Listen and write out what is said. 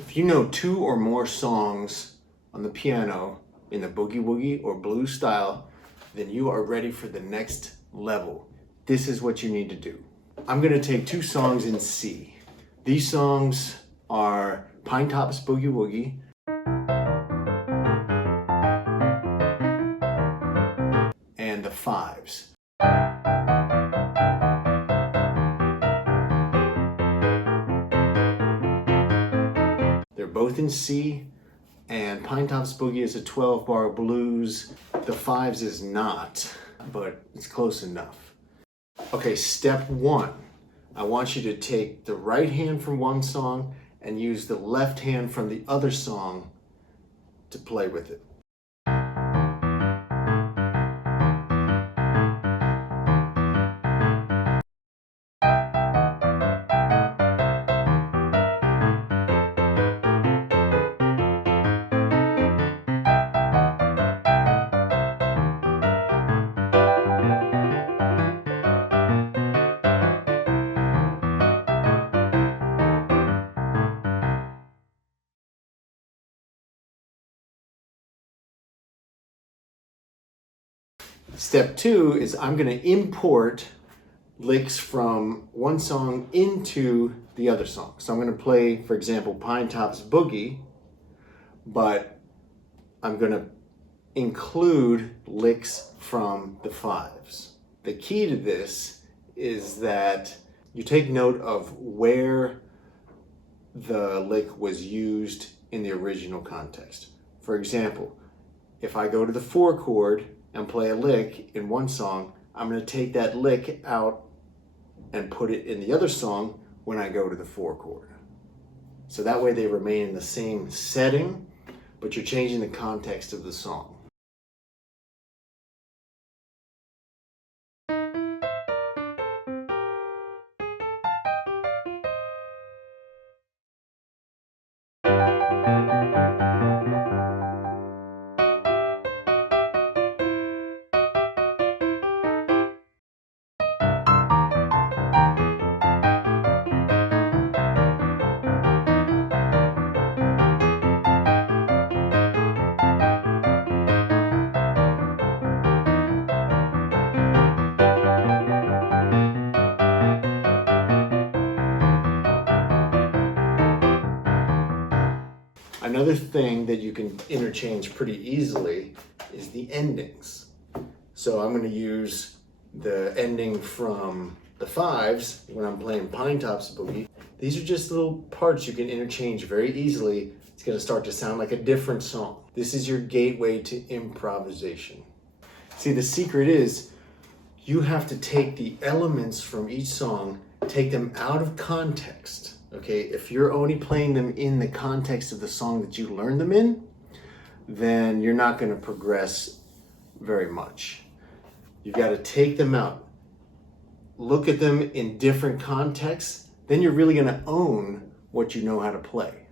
If you know 2 or more songs on the piano in the boogie woogie or blues style, then you are ready for the next level. This is what you need to do. I'm gonna take 2 songs in C. These songs are Pinetop's Boogie Woogie and the Fives. They're both in C, and Pinetop's Boogie is a 12-bar blues. The Fives is not, but it's close enough. Okay, step 1. I want you to take the right hand from one song and use the left hand from the other song to play with it. Step 2 is I'm going to import licks from one song into the other song. So I'm going to play, for example, Pinetop's Boogie, but I'm going to include licks from the Fives. The key to this is that you take note of where the lick was used in the original context. For example, if I go to the 4 chord and play a lick in one song, I'm going to take that lick out and put it in the other song when I go to the 4 chord. So that way they remain in the same setting, but you're changing the context of the song. Another thing that you can interchange pretty easily is the endings. So I'm going to use the ending from the Fives when I'm playing Pinetop's Boogie. These are just little parts you can interchange very easily. It's going to start to sound like a different song. This is your gateway to improvisation. See, the secret is you have to take the elements from each song, take them out of context. Okay, if you're only playing them in the context of the song that you learned them in, then you're not going to progress very much. You've got to take them out, look at them in different contexts, then you're really going to own what you know how to play.